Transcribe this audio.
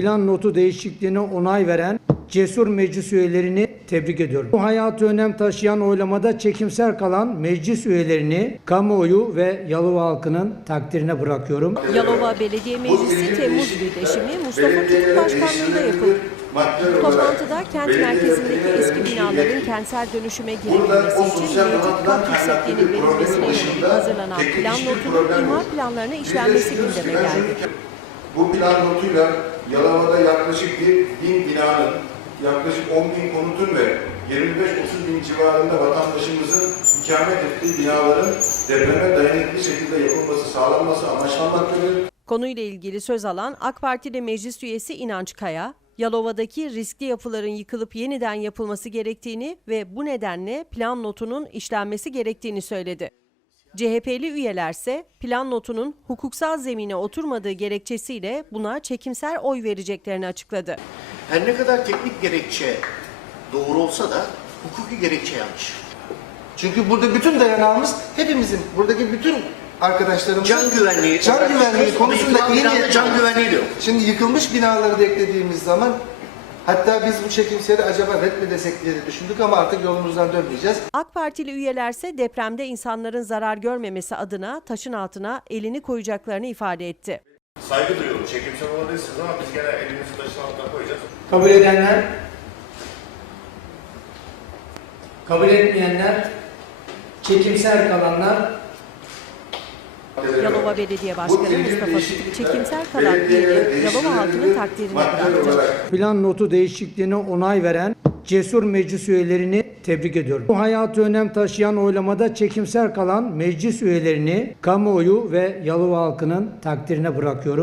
Plan notu değişikliğine onay veren cesur meclis üyelerini tebrik ediyorum. Bu hayatı önem taşıyan oylamada çekimser kalan meclis üyelerini kamuoyu ve Yalova halkının takdirine bırakıyorum. Yalova Belediye Meclisi Temmuz birleşimi Mustafa Küçük Başkanlığı'nda yapıldı. Toplantıda kent merkezindeki eski binaların kentsel dönüşüme girebilmesi için mevcut kat yüksekliğinin verilmesine yönelik hazırlanan plan notunun imar planlarına işlenmesi gündeme geldi. Bu plan notuyla Yalova'da yaklaşık bir bin binanın, yaklaşık 10 bin konutun ve 25-30 bin civarında vatandaşımızın ikamet ettiği binaların depreme dayanıklı şekilde yapılması sağlanması amaçlanmaktadır. Konuyla ilgili söz alan AK Partili meclis üyesi İnanç Kaya, Yalova'daki riskli yapıların yıkılıp yeniden yapılması gerektiğini ve bu nedenle plan notunun işlenmesi gerektiğini söyledi. CHP'li üyelerse plan notunun hukuksal zemine oturmadığı gerekçesiyle buna çekimser oy vereceklerini açıkladı. Her ne kadar teknik gerekçe doğru olsa da hukuki gerekçe yanlış. Çünkü burada bütün dayanağımız hepimizin, buradaki bütün arkadaşlarımızın Can güvenliği. can güvenliği konusunda iyi. Can güvenliği diyor. Şimdi yıkılmış binaları da eklediğimiz zaman hatta biz bu çekimseri acaba red mi desek diye de düşündük ama artık yolumuzdan dönmeyeceğiz. AK Partili üyelerse depremde insanların zarar görmemesi adına taşın altına elini koyacaklarını ifade etti. Saygı duyuyorum. Çekimsel olabilirsiniz ama biz gene elimizi taşın altına koyacağız. Kabul edenler, kabul etmeyenler, çekimser kalanlar Yalova Belediye Başkanı Mustafa Küçük çekimser kalan üyeleri Yalova halkının takdirine bıraktı. plan notu değişikliğine onay veren cesur meclis üyelerini tebrik ediyorum. Bu hayatı önem taşıyan oylamada çekimser kalan meclis üyelerini kamuoyu ve Yalova halkının takdirine bırakıyorum.